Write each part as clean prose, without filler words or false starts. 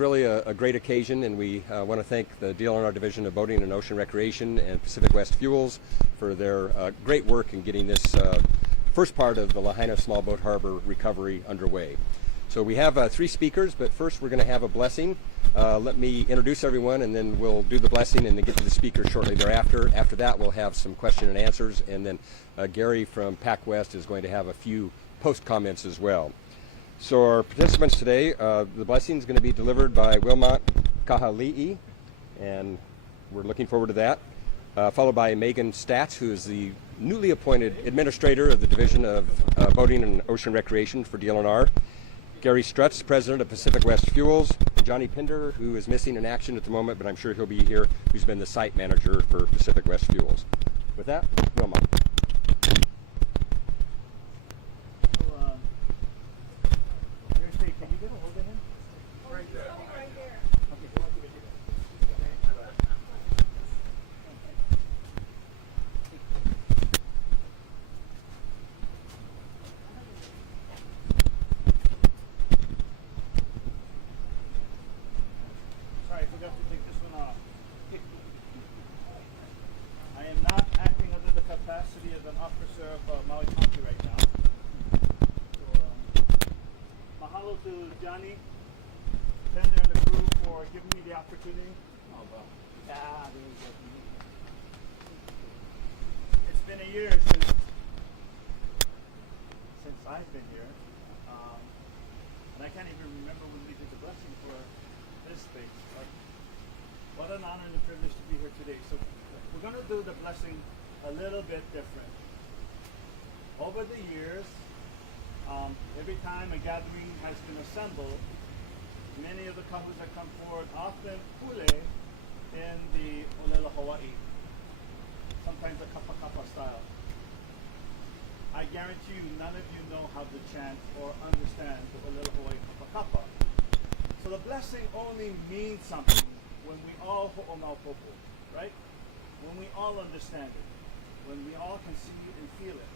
really a great occasion, and we want to thank the DLNR Division of Boating and Ocean Recreation and Pacific West Fuels for their great work in getting this first part of the Lahaina Small Boat Harbor recovery underway. So we have 3 speakers, but first we're going to have a blessing. Let me introduce everyone, and then we'll do the blessing and then get to the speakers shortly thereafter. After that, we'll have some question and answers, and then Gary from PAC West is going to have a few post comments as well. So our participants today, the blessing is going to be delivered by Wilmot Kahali'i, and we're looking forward to that, followed by Megan Statz, who is the newly appointed administrator of the Division of Boating and Ocean Recreation for DLNR. Gary Strutz, president of Pacific West Fuels, and Johnny Pinder, who is missing in action at the moment, but I'm sure he'll be here, who's been the site manager for Pacific West Fuels. With that, Wilmot. To Johnny, Tender, and the crew for giving me the opportunity. Oh, well. It's been a year since I've been here, and I can't even remember when we did the blessing for this thing. But what an honor and a privilege to be here today. So we're going to do the blessing a little bit different. Over the years, every time a gathering has been assembled, many of the couples that come forward often pule in the Olela Hawaii, sometimes the kapa kapa style. I guarantee you none of you know how to chant or understand the Olela Hawaii kapa kapa. So the blessing only means something when we all ho'omaupopo, right? When we all understand it, when we all can see it and feel it.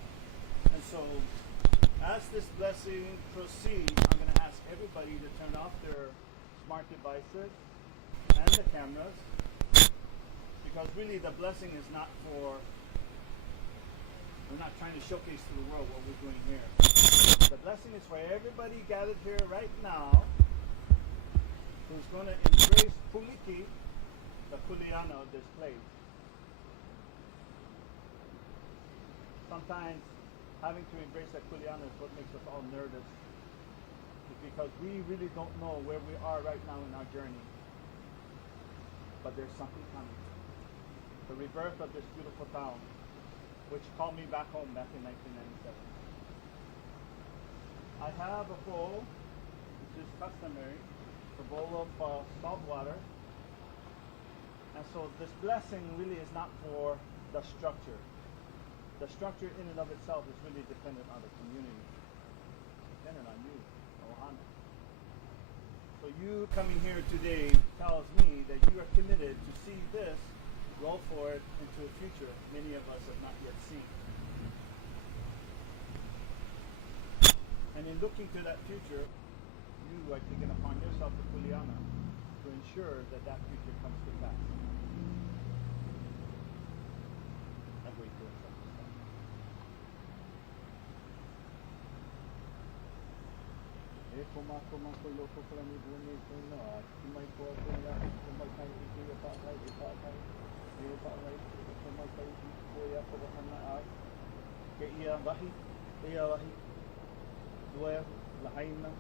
And so as this blessing proceeds, I'm going to ask everybody to turn off their smart devices and the cameras, because really the blessing is not for, we're not trying to showcase to the world what we're doing here. The blessing is for everybody gathered here right now who's going to embrace Puliki, the kuleana of this place. Sometimes having to embrace that kuleana is what makes us all nervous, because we really don't know where we are right now in our journey. But there's something coming. The rebirth of this beautiful town, which called me back home back in 1997. I have a bowl, which is customary, a bowl of salt water. And so this blessing really is not for the structure. The structure in and of itself is really dependent on the community, dependent on you, Ohana. So you coming here today tells me that you are committed to see this roll forward into a future many of us have not yet seen. And in looking to that future, you are taking upon yourself the kuleana to ensure that that future comes to pass. I'm going to Lahaina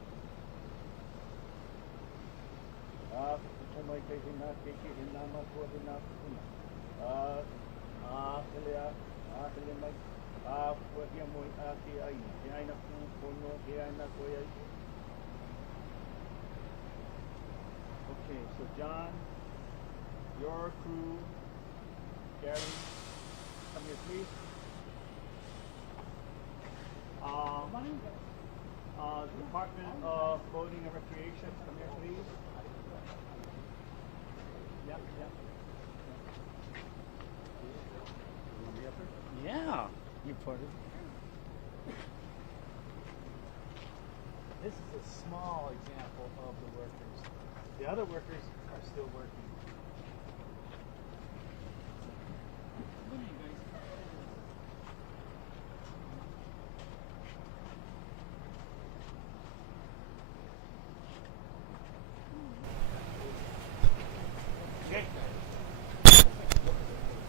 Okay, so John, your crew, Gary, come here please. Department of Boating and Recreation, come here please. Yep. Yeah, you're part of it. This is a small example of the workers. The other workers are still working. Okay.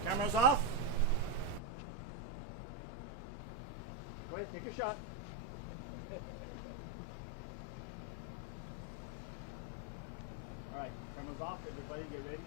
Cameras off. Go ahead, take a shot. All right, cameras off. Everybody get ready.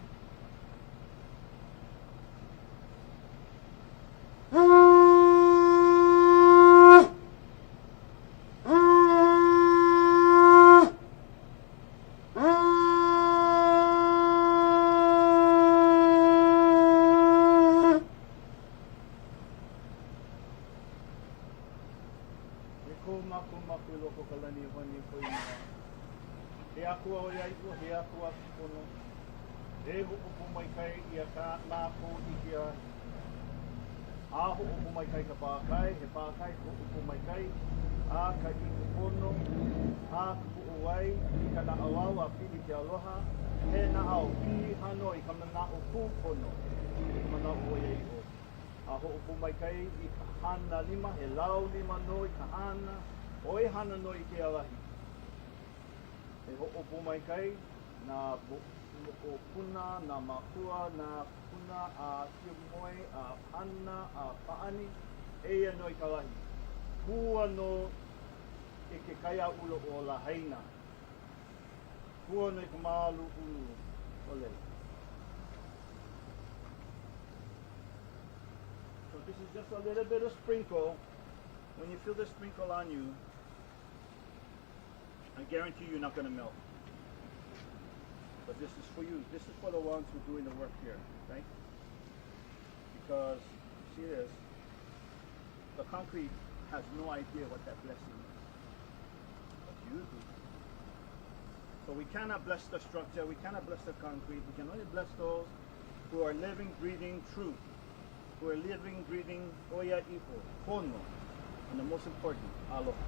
Loko kalani honi ko ina. He aku o ia ipo, he aku aku kono. He hupu mai kai ia ka lako ikia. A hupu mai kai ka pākai, he pākai hupu mai kai. A ka iku kono, a kupu uai, i ka na awau a pili ke aloha. He na au i hanoi ka mana o ku kono. I mana o ia ipo. A hupu mai kai i ka hana lima, he lau lima no i ka hana. Oi hana no i ke alahi. E ho'opo mai kai, nā o puna, nā makua, nā puna, a kiamoe, a hana, a paani, eia no i ka lahi. Kua no e ke kaia ulo o Lahaina. Kua no i ka maalu ulu o lei. So this is just a little bit of sprinkle. When you feel the sprinkle on you, I guarantee you're not going to melt. But this is for you. This is for the ones who are doing the work here, right? Because, see this, the concrete has no idea what that blessing is. But you do. So we cannot bless the structure, we cannot bless the concrete, we can only bless those who are living, breathing truth, who are living, breathing oya ipo, kono, and the most important, aloha.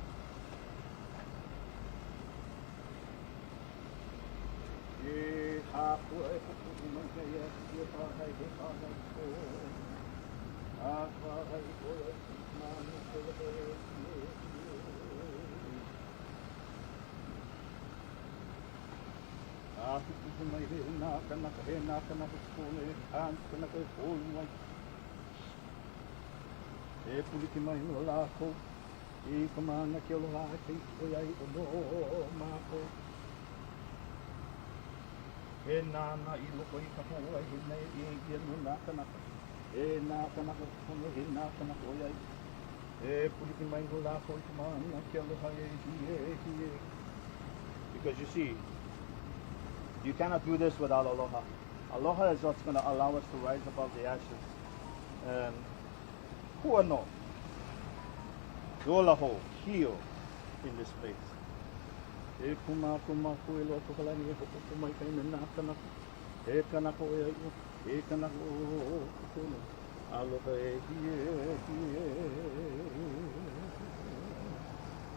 E puliki mai no lako, I kamana ke aloha ke oia I ono mako. E nāna I loko I ka hoa I nei I ia no nā kanaka. E nā kanaka kono e nā kanaka oia I. E puliki mai no lako I kamana ke aloha e hie. Because you see, you cannot do this without aloha. Aloha is what's going to allow us to rise above the ashes. And kua no. Dolaho, heal in this place. E kuma e loko kalani e hopo mai kai me nā kanaka. E kanaka o iau, e kanaka o kono. Aloha e hie.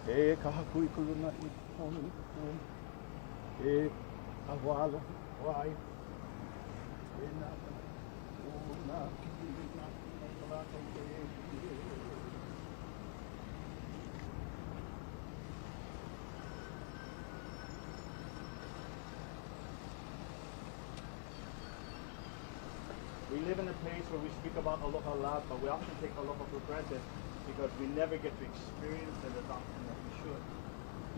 E kahakui kuluna I kono. E awalo, wai. E nā kanaka. O nā kiki, nā kanaka e hie. We live in a place where we speak about aloha a lot, but we often take aloha for granted because we never get to experience it as often as we should.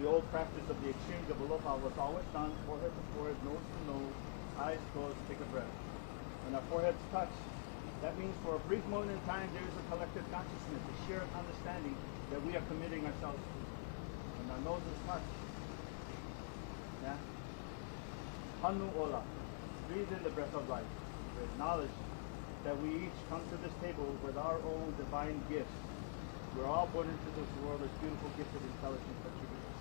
The old practice of the exchange of aloha was always done forehead to forehead, nose to nose, eyes closed, take a breath. When our foreheads touch, that means for a brief moment in time there is a collective consciousness, a shared understanding that we are committing ourselves to. When our noses touch, yeah? Hanu ola, breathe in the breath of life. We acknowledge that we each come to this table with our own divine gifts. We're all born into this world as beautiful gifted intelligent contributors.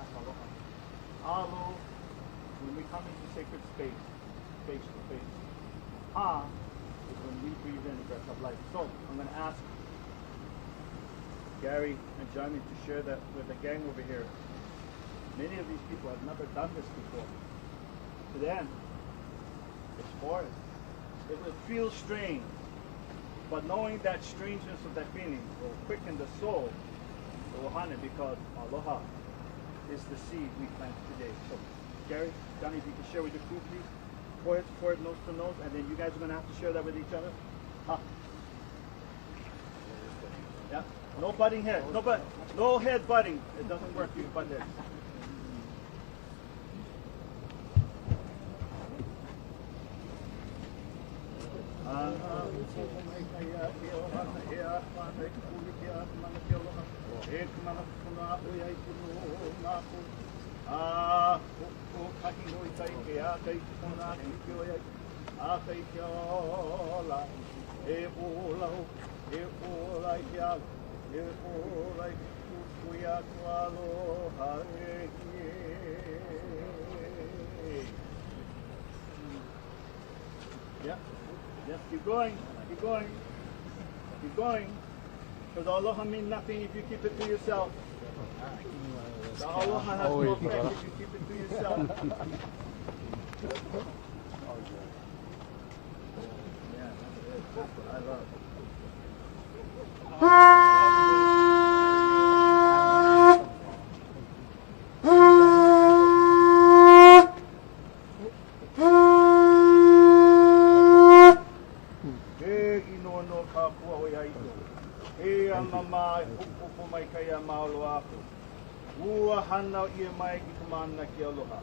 That's aloha. Alo, when we come into sacred space, face to face. Ha is when we breathe in the breath of life. So I'm going to ask Gary and Johnny to share that with the gang over here. Many of these people have never done this before. To them, it's foreign. It will feel strange, but knowing that strangeness of that feeling will quicken the soul, the ohana, because aloha is the seed we plant today. So, Gary, Johnny, if you can share with your crew, please. Forward, nose to nose, and then you guys are going to have to share that with each other. Huh. Yeah. No butting head. No head butting. It doesn't work. You butt heads. Yeah. Yes, keep going. Keep going. Keep going. Because aloha means nothing if you keep it to yourself. The aloha has no effect if you keep it to yourself. Yeah, that's what I love. Ua hana ia mai ki ka mana ki aloha.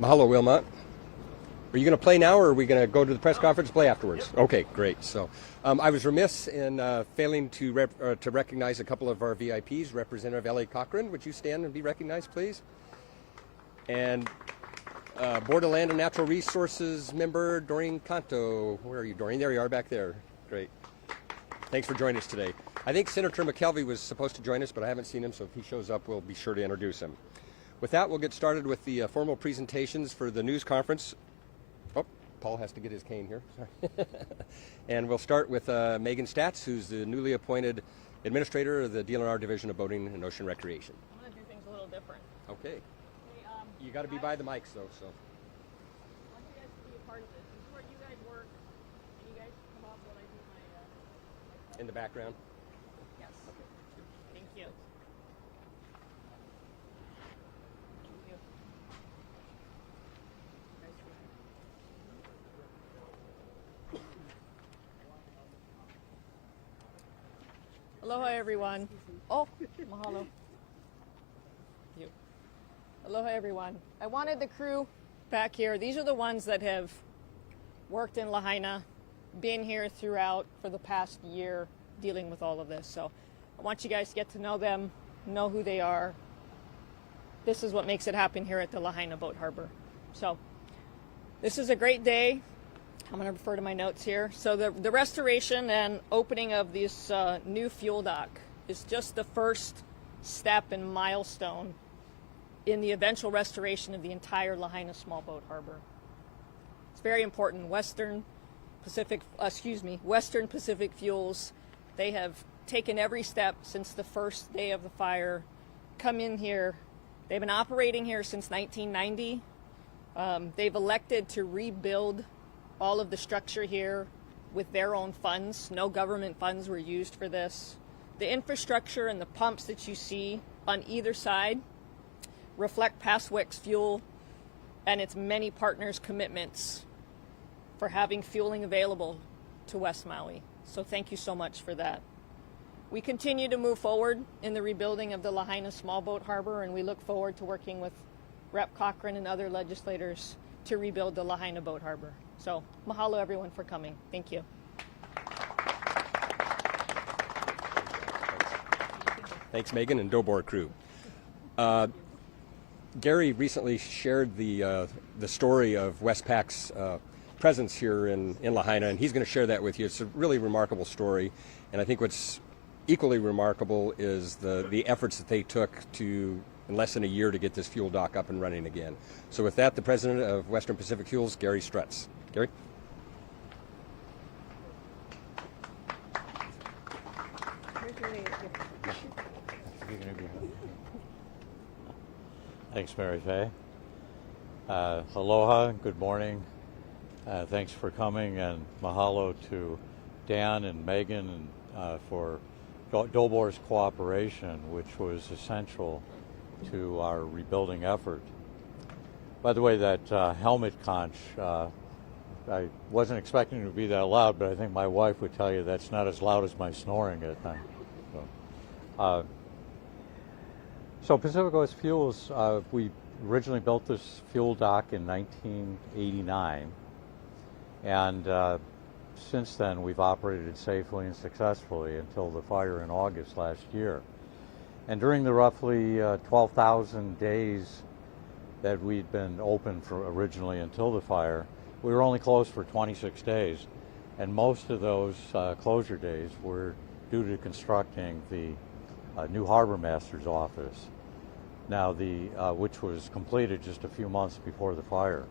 Mahalo, Wilmot. Are you going to play now, or are we going to go to the press conference and play afterwards? Yep. Okay, great. So I was remiss in failing to recognize a couple of our VIPs. Representative L.A. Cochran, would you stand and be recognized, please? And Board of Land and Natural Resources member Doreen Canto. Where are you, Doreen? There you are, back there. Great. Thanks for joining us today. I think Senator McKelvey was supposed to join us, but I haven't seen him, so if he shows up, we'll be sure to introduce him. With that, we'll get started with the formal presentations for the news conference. Oh, Paul has to get his cane here. Sorry. And we'll start with Megan Statz, who's the newly appointed administrator of the DLNR Division of Boating and Ocean Recreation. I'm going to do things a little different. Okay. Hey, You got to be by the mics, though. So. I want you guys to be a part of this. This is where you guys work, and you guys come up while I do my... In the background. Yes. Okay. Thank you. Thank you. Aloha, everyone. Oh, mahalo. You. Aloha, everyone. I wanted the crew back here. These are the ones that have worked in Lahaina, been here throughout for the past year dealing with all of this. So I want you guys to get to know them, know who they are. This is what makes it happen here at the Lahaina Boat Harbor. So this is a great day. I'm going to refer to my notes here. So the restoration and opening of this new fuel dock is just the first step and milestone in the eventual restoration of the entire Lahaina Small Boat Harbor. It's very important. Western Pacific Fuels, they have taken every step since the first day of the fire, come in here. They've been operating here since 1990. They've elected to rebuild all of the structure here with their own funds. No government funds were used for this. The infrastructure and the pumps that you see on either side reflect Passwick's fuel and its many partners' commitments for having fueling available to West Maui. So thank you so much for that. We continue to move forward in the rebuilding of the Lahaina Small Boat Harbor, and we look forward to working with Rep. Cochran and other legislators to rebuild the Lahaina Boat Harbor. So mahalo, everyone, for coming. Thank you. Thanks, Megan and Dobor crew. Gary recently shared the story of Westpac's presence here in Lahaina, and he's going to share that with you. It's a really remarkable story, and I think what's equally remarkable is the efforts that they took to, in less than a year, to get this fuel dock up and running again. So with that, the president of Western Pacific Fuels, Gary Strutz. Gary? Thanks, Mary Faye. Aloha, good morning. Thanks for coming, and mahalo to Dan and Megan and for Dobor's cooperation, which was essential to our rebuilding effort. By the way, that helmet conch, I wasn't expecting it to be that loud, but I think my wife would tell you that's not as loud as my snoring at times. So Pacific West Fuels, we originally built this fuel dock in 1989, and since then we've operated it safely and successfully until the fire in August last year. And during the roughly 12,000 days that we'd been open for originally until the fire, we were only closed for 26 days, and most of those closure days were due to constructing the new harbor master's office, now which was completed just a few months before the fire.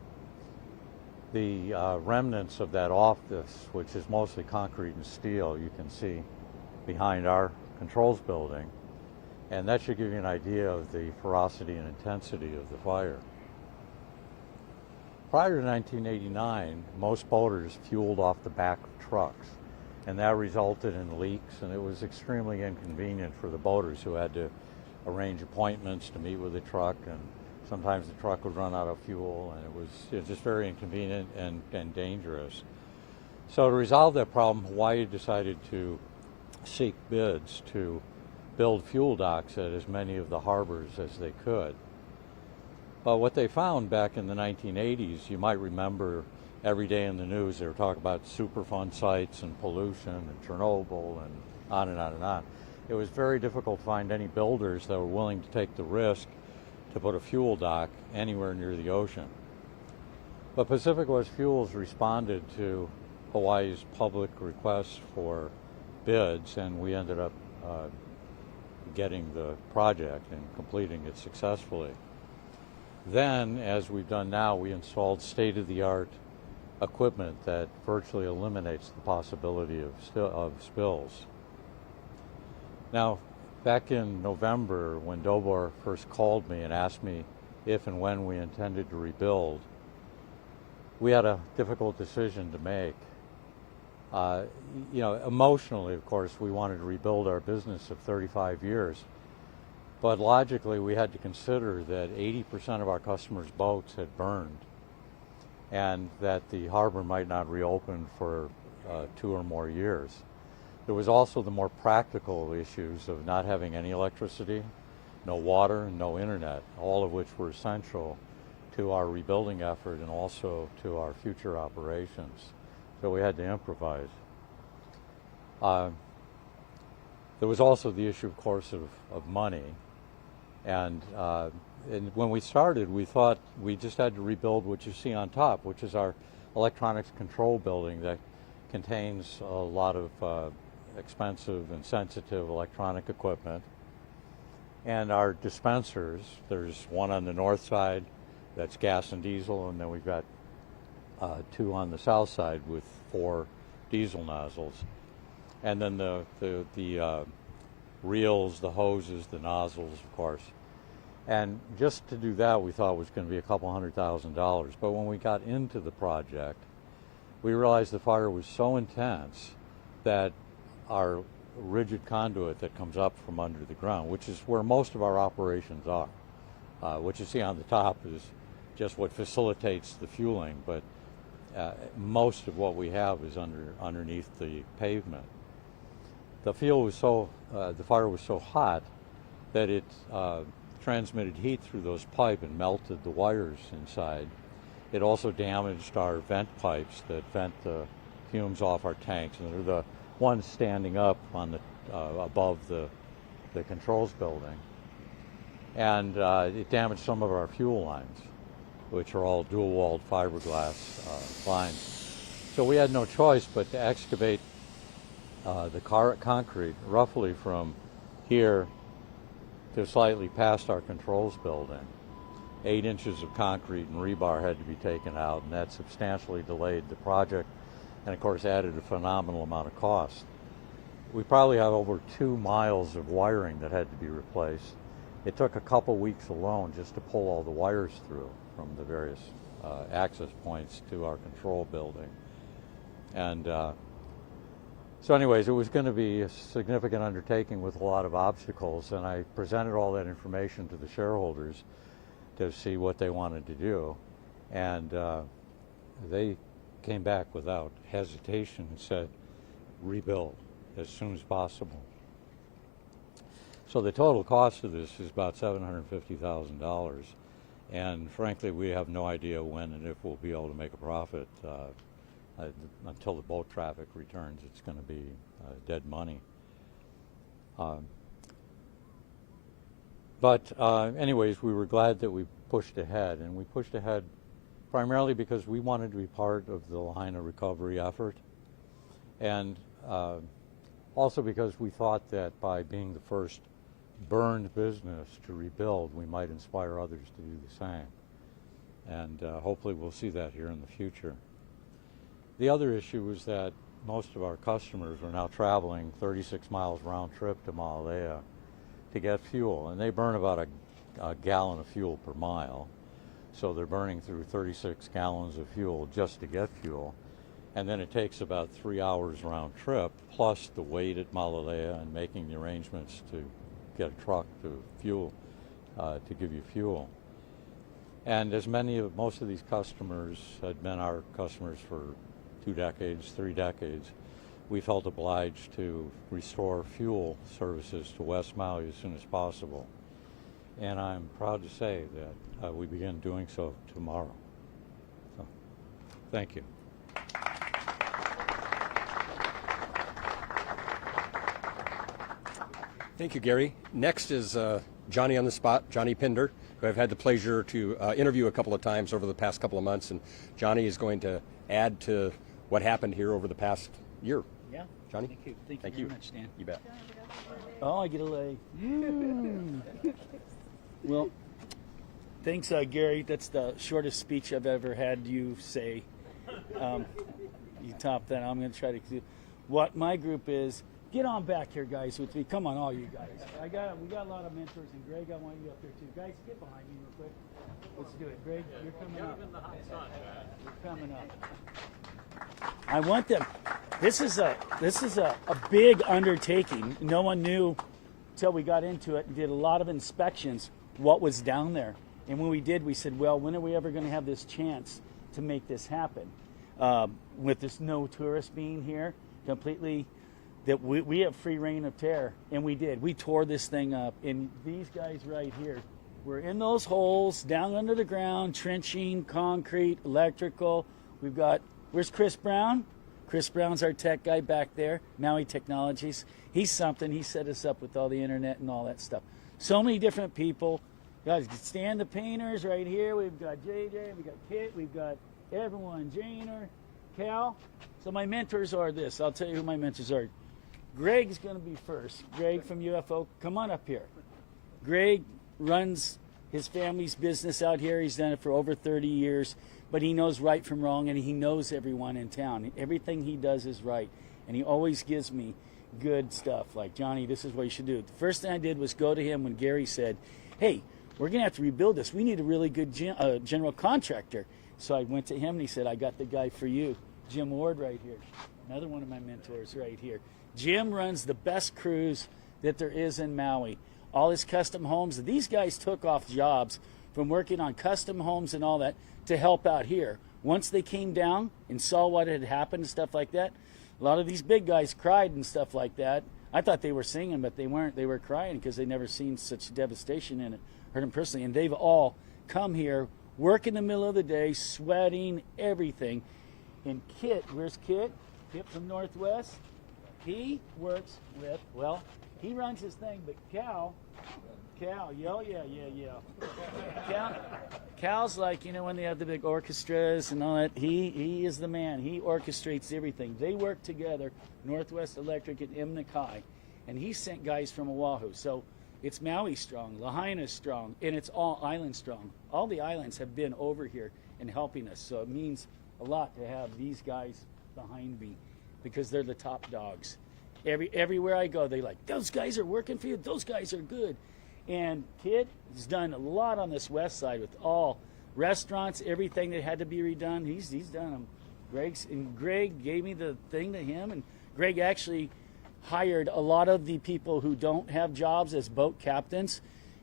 The remnants of that office, which is mostly concrete and steel, you can see behind our controls building, and that should give you an idea of the ferocity and intensity of the fire. Prior to 1989, most boaters fueled off the back of trucks, and that resulted in leaks, and it was extremely inconvenient for the boaters who had to arrange appointments to meet with the truck, and sometimes the truck would run out of fuel, and it was just very inconvenient and dangerous. So to resolve that problem, Hawaii decided to seek bids to build fuel docks at as many of the harbors as they could. But what they found back in the 1980s, you might remember every day in the news they were talking about Superfund sites and pollution and Chernobyl and on and on and on. It was very difficult to find any builders that were willing to take the risk to put a fuel dock anywhere near the ocean. But Pacific West Fuels responded to Hawaii's public requests for bids, and we ended up getting the project and completing it successfully. Then, as we've done now, we installed state-of-the-art equipment that virtually eliminates the possibility of spills. Now, back in November, when Dobor first called me and asked me if and when we intended to rebuild, we had a difficult decision to make. Emotionally, of course, we wanted to rebuild our business of 35 years. But logically, we had to consider that 80% of our customers' boats had burned, and that the harbor might not reopen for 2 or more years. There was also the more practical issues of not having any electricity, no water, and no internet, all of which were essential to our rebuilding effort and also to our future operations. So we had to improvise. There was also the issue, of course, of money. And when we started, we thought we just had to rebuild what you see on top, which is our electronics control building that contains a lot of expensive and sensitive electronic equipment. And our dispensers, there's one on the north side that's gas and diesel, and then we've got 2 on the south side with 4 diesel nozzles. And then the reels, the hoses, the nozzles, of course. And just to do that, we thought was going to be a couple $100,000. But when we got into the project, we realized the fire was so intense that our rigid conduit that comes up from under the ground, which is where most of our operations are, what you see on the top is just what facilitates the fueling, but most of what we have is underneath the pavement. The fire was so hot that it transmitted heat through those pipes and melted the wires inside. It also damaged our vent pipes that vent the fumes off our tanks, and they're the ones standing up on the above the controls building. and it damaged some of our fuel lines, which are all dual-walled fiberglass lines. So we had no choice but to excavate the concrete roughly from here to slightly past our controls building. 8 inches of concrete and rebar had to be taken out, and that substantially delayed the project and, of course, added a phenomenal amount of cost. We probably have over 2 miles of wiring that had to be replaced. It took a couple weeks alone just to pull all the wires through from the various access points to our control building. And so anyways, it was going to be a significant undertaking with a lot of obstacles, and I presented all that information to the shareholders to see what they wanted to do. And they came back without hesitation and said, rebuild as soon as possible. So the total cost of this is about $750,000. And frankly, we have no idea when and if we'll be able to make a profit. Until the boat traffic returns, it's going to be dead money. But anyways, we were glad that we pushed ahead, and we pushed ahead primarily because we wanted to be part of the Lahaina recovery effort, and also because we thought that by being the first burned business to rebuild, we might inspire others to do the same. And hopefully we'll see that here in the future. The other issue was that most of our customers are now traveling 36 miles round trip to Maalaea to get fuel, and they burn about a gallon of fuel per mile. So they're burning through 36 gallons of fuel just to get fuel. And then it takes about 3 hours round trip, plus the wait at Maalaea and making the arrangements to get a truck to fuel, to give you fuel. And as most of these customers had been our customers for 2 decades, 3 decades, we felt obliged to restore fuel services to West Maui as soon as possible. And I'm proud to say that we begin doing so tomorrow. So, thank you. Thank you, Gary. Next is Johnny on the spot, Johnny Pinder, who I've had the pleasure to interview a couple of times over the past couple of months. And Johnny is going to add to what happened here over the past year. Yeah. Johnny? Thank you. Thank Thank you you. very much, Dan. You bet. Oh, I get a lay. Well, thanks, Gary. That's the shortest speech I've ever had you say. You top that. I'm going to try to do what my group is. Get on back here, guys, with me. Come on, all you guys. We got a lot of mentors, and Greg, I want you up there too. Guys, get behind me real quick. Let's do it. Greg, you're coming up. You're coming up. I want them. This is a big undertaking. No one knew until we got into it and did a lot of inspections what was down there. And when we did, we said, well, when are we ever going to have this chance to make this happen? With this no tourist being here, completely, that we have free reign of terror. And we did. We tore this thing up. And these guys right here were in those holes, down under the ground, trenching, concrete, electrical. We've got, where's Chris Brown? Chris Brown's our tech guy back there, Maui Technologies. He's something. He set us up with all the internet and all that stuff. So many different people. Guys, Stan the painters right here. We've got JJ, we've got Kit, we've got everyone, Janer, Cal. So my mentors are this. I'll tell you who my mentors are. Greg's going to be first. Greg from UFO, come on up here. Greg runs his family's business out here. He's done it for over 30 years, but he knows right from wrong, and he knows everyone in town. Everything he does is right, and he always gives me good stuff, like, Johnny, this is what you should do. The first thing I did was go to him when Gary said, hey, we're going to have to rebuild this. We need a really good general contractor. So I went to him, and he said, I got the guy for you, Jim Ward right here, another one of my mentors right here. Jim runs the best cruise that there is in Maui. All his custom homes. These guys took off jobs from working on custom homes and all that to help out here. Once they came down and saw what had happened and stuff like that, a lot of these big guys cried and stuff like that. I thought they were singing, but they weren't. They were crying because they'd never seen such devastation in it. Heard them personally. And they've all come here, work in the middle of the day, sweating, everything. And Kit, where's Kit? Kit from Northwest. He works with, well, he runs his thing, but Cal. Cal's like, when they have the big orchestras and all that, he is the man. He orchestrates everything. They work together, Northwest Electric and Imnakai, and he sent guys from Oahu. So it's Maui strong, Lahaina strong, and it's all island strong. All the islands have been over here and helping us, so it means a lot to have these guys behind me because they're the top dogs. Everywhere I go, they like, those guys are working for you, those guys are good. And Kid has done a lot on this west side with all restaurants, everything that had to be redone, he's done them. Greg gave me the thing to him, and Greg actually hired a lot of the people who don't have jobs as boat captains.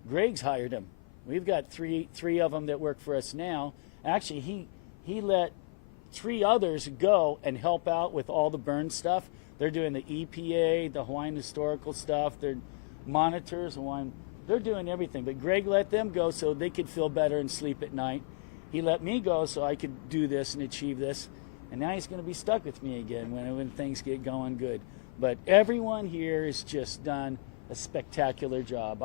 Greg's hired them. We've got three of them that work for us now. Actually, he let 3 others go and help out with all the burn stuff. They're doing the EPA, the Hawaiian historical stuff. They're monitors, they're doing everything. But Greg let them go so they could feel better and sleep at night. He let me go so I could do this and achieve this. And now he's going to be stuck with me again when things get going good. But everyone here has just done a spectacular job.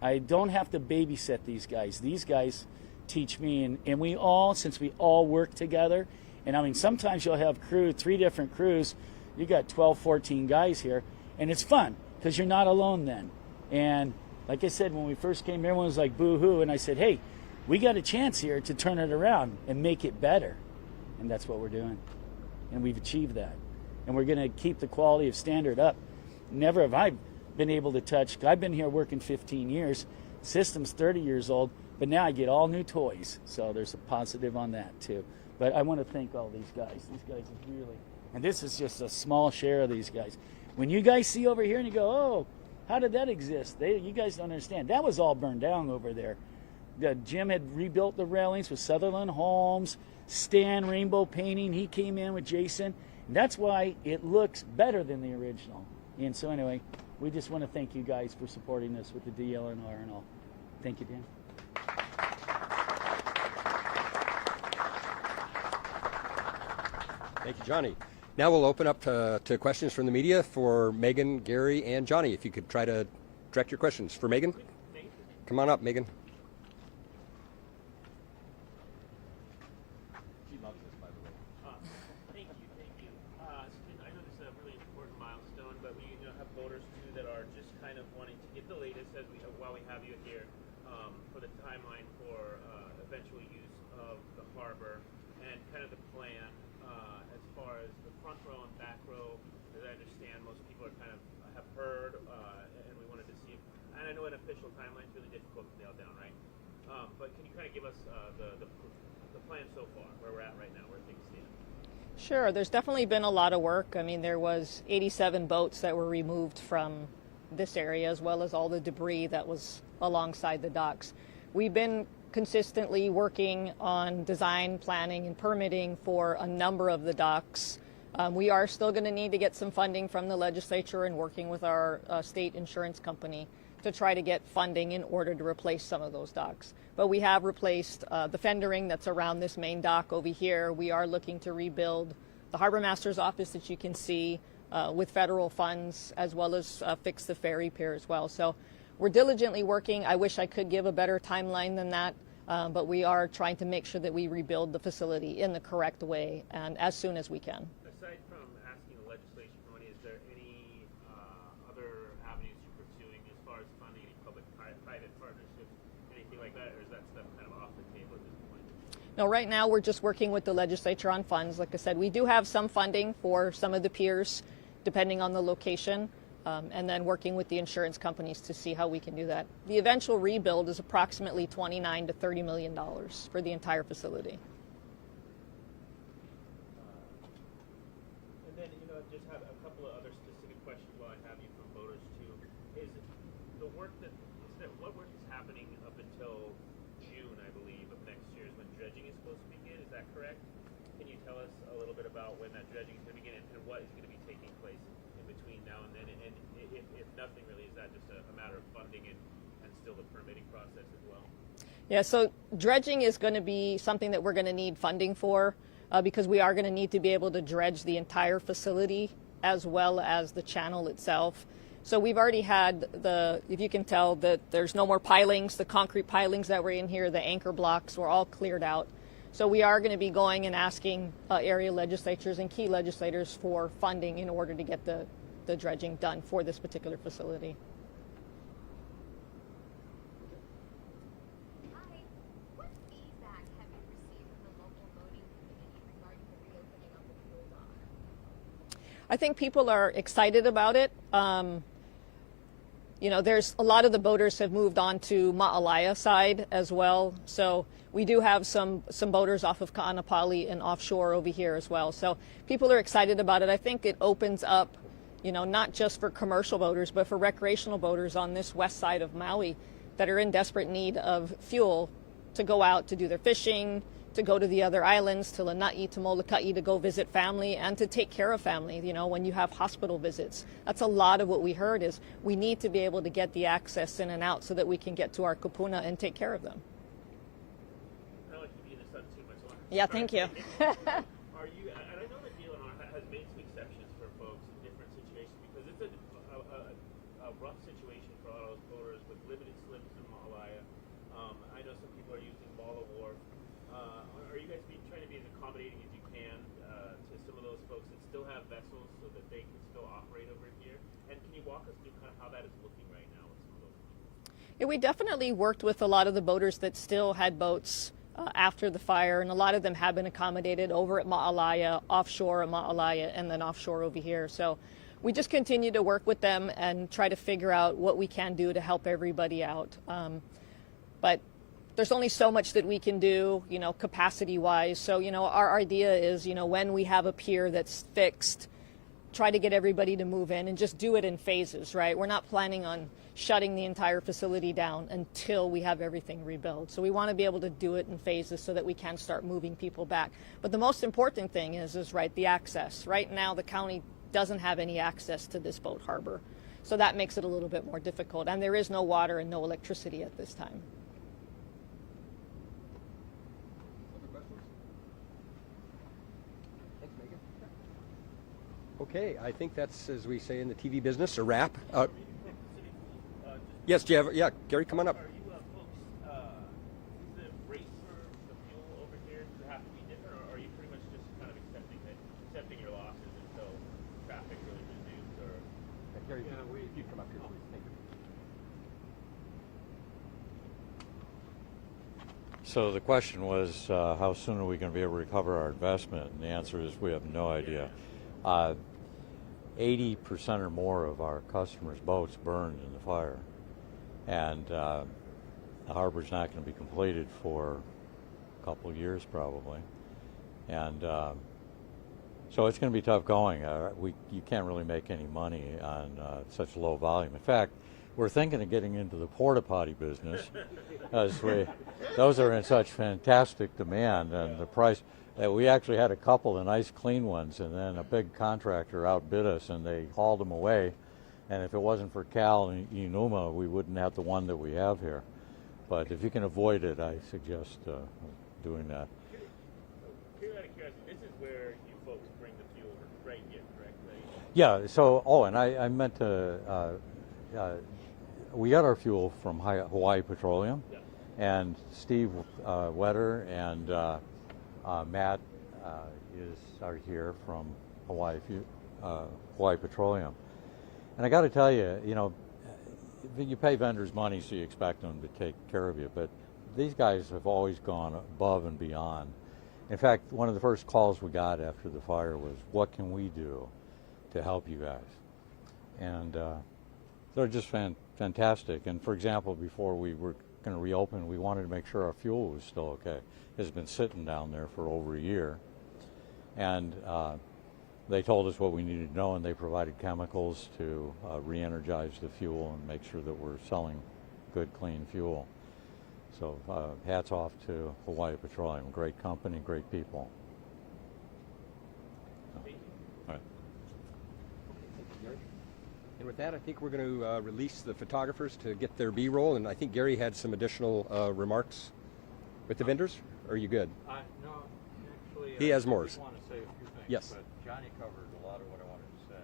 I don't have to babysit these guys. These guys teach me, and we all, since we all work together, and I mean, sometimes you'll have 3 different crews. You got 12, 14 guys here, and it's fun because you're not alone then. And like I said, when we first came, everyone was like, boo-hoo, and I said, hey, we got a chance here to turn it around and make it better. And that's what we're doing, and we've achieved that. And we're going to keep the quality of standard up. Never have I been able to touch. I've been here working 15 years. System's 30 years old, but now I get all new toys. So there's a positive on that too. But I want to thank all these guys. These guys are really, and this is just a small share of these guys. When you guys see over here and you go, oh, how did that exist? You guys don't understand. That was all burned down over there. Jim had rebuilt the railings with Sutherland Holmes, Stan Rainbow Painting. He came in with Jason. And that's why it looks better than the original. And so anyway, we just want to thank you guys for supporting us with the DLNR and all. Thank you, Dan. Thank you, Johnny. Now we'll open up to questions from the media for Megan, Gary, and Johnny. If you could try to direct your questions for Megan. Come on up, Megan. She loves this, by the way. Thank you. I know this is a really important milestone, but we have voters too that are just kind of wanting to get the latest while we have you here for the timeline for eventual use of the harbor and kind of the plan as far as the front row and back row. As I understand, most people are kind of have heard, and we wanted to see. And I know an official timeline is really difficult to nail down, right? But can you kind of give us the plan so far, where we're at right now, where things stand? Sure, there's definitely been a lot of work. I mean, there was 87 boats that were removed from this area, as well as all the debris that was alongside the docks. We've been consistently working on design, planning, and permitting for a number of the docks. We are still going to need to get some funding from the legislature and working with our state insurance company to try to get funding in order to replace some of those docks. But we have replaced the fendering that's around this main dock over here. We are looking to rebuild the harbor master's office that you can see with federal funds, as well as fix the ferry pier as well. So we're diligently working. I wish I could give a better timeline than that, but we are trying to make sure that we rebuild the facility in the correct way and as soon as we can. Aside from asking the legislature for money, is there any other avenues you're pursuing as far as funding, any public-private partnerships, anything like that, or is that stuff kind of off the table at this point? No, right now we're just working with the legislature on funds. Like I said, we do have some funding for some of the piers, depending on the location, and then working with the insurance companies to see how we can do that. The eventual rebuild is approximately $29 to $30 million for the entire facility. And then, just have a couple of other specific questions while I have you from voters too. Is the work what work is happening up until June, I believe, of next year is when dredging is supposed to begin? Is that correct? Can you tell us a little bit about when that dredging is going to begin and what is going to be taking place in between now and then? And if nothing really, is that just a matter of funding and still the permitting process as well? Yeah, so dredging is going to be something that we're going to need funding for because we are going to need to be able to dredge the entire facility as well as the channel itself. So we've already had if you can tell that there's no more pilings, the concrete pilings that were in here, the anchor blocks were all cleared out. So we are going to be going and asking area legislatures and key legislators for funding in order to get the dredging done for this particular facility. Hi. What feedback have you received from the local boating community regarding the reopening of the fuel dock? I think people are excited about it. There's a lot of the boaters have moved on to Ma'alaya side as well. So we do have some boaters off of Ka'anapali and offshore over here as well. So people are excited about it. I think it opens up, not just for commercial boaters, but for recreational boaters on this west side of Maui that are in desperate need of fuel to go out to do their fishing, to go to the other islands, to Lanai, to Molokai, to go visit family and to take care of family, when you have hospital visits. That's a lot of what we heard is we need to be able to get the access in and out so that we can get to our kupuna and take care of them. I don't like to be in the sun too much longer. Yeah, thank you. Are you? And I know that DLNR has made some exceptions for folks in different situations because it's a rough situation for a lot of those boaters with limited slips in Ma'alaya. I know some people are using Bala Wharf. Are you guys trying to be as accommodating as you can to some of those folks that still have vessels so that they can still operate over here? And can you walk us through kind of how that is looking right now with some of those people? Yeah, we definitely worked with a lot of the boaters that still had boats after the fire, and a lot of them have been accommodated over at Ma'alaya, offshore at Ma'alaya, and then offshore over here. So we just continue to work with them and try to figure out what we can do to help everybody out. But there's only so much that we can do, capacity-wise. So, our idea is, when we have a pier that's fixed, try to get everybody to move in and just do it in phases, right? We're not planning on shutting the entire facility down until we have everything rebuilt. So we want to be able to do it in phases so that we can start moving people back. But the most important thing is right, the access. Right now, the county doesn't have any access to this boat harbor. So that makes it a little bit more difficult. And there is no water and no electricity at this time. Okay, I think that's, as we say in the TV business, a wrap. Yes, Gary, come on up. Are you folks, is the rate for the fuel over here to have to be different, or are you pretty much just kind of accepting your losses until traffic really resumes? Or Gary, if you come up here, please. Thank you. So the question was, how soon are we going to be able to recover our investment? And the answer is we have no idea. 80% or more of our customers' boats burned in the fire. And the harbor's not going to be completed for a couple of years probably. And so it's going to be tough going. You can't really make any money on such low volume. In fact, we're thinking of getting into the porta potty business as those are in such fantastic demand, and the price. We actually had a couple of nice clean ones, and then a big contractor outbid us, and they hauled them away. And if it wasn't for Cal and Inuma, we wouldn't have the one that we have here. But if you can avoid it, I suggest doing that. Out of curiosity, this is where you folks bring the fuel right here, correct? Yeah. So, and I meant to. We got our fuel from Hawaii Petroleum, and Steve Wetter and Matt are here from Hawaii Petroleum. And I got to tell you, you pay vendors money, so you expect them to take care of you. But these guys have always gone above and beyond. In fact, one of the first calls we got after the fire was, what can we do to help you guys? And they're just fantastic. And for example, before we were going to reopen, we wanted to make sure our fuel was still okay. It's been sitting down there for over a year. And they told us what we needed to know, and they provided chemicals to re-energize the fuel and make sure that we're selling good, clean fuel. So hats off to Hawaii Petroleum. Great company, great people. All right. And with that, I think we're going to release the photographers to get their B-roll, and I think Gary had some additional remarks with the vendors. Or are you good? No, actually, he has more. I just want to say a few things. Yes. But Johnny covered a lot of what I wanted to say.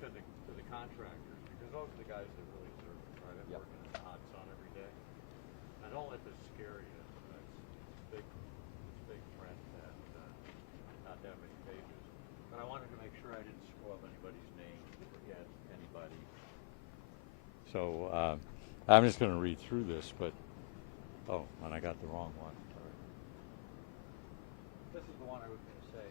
To contractors, because those are the guys that really serve us, right? They're Yep. working in the hot sun every day. And don't let this scare you. It's big print and not that many pages. But I wanted to make sure I didn't screw up anybody's name, forget anybody. So I'm just going to read through this, but oh, and I got the wrong one. Sorry. This is the one I was going to say.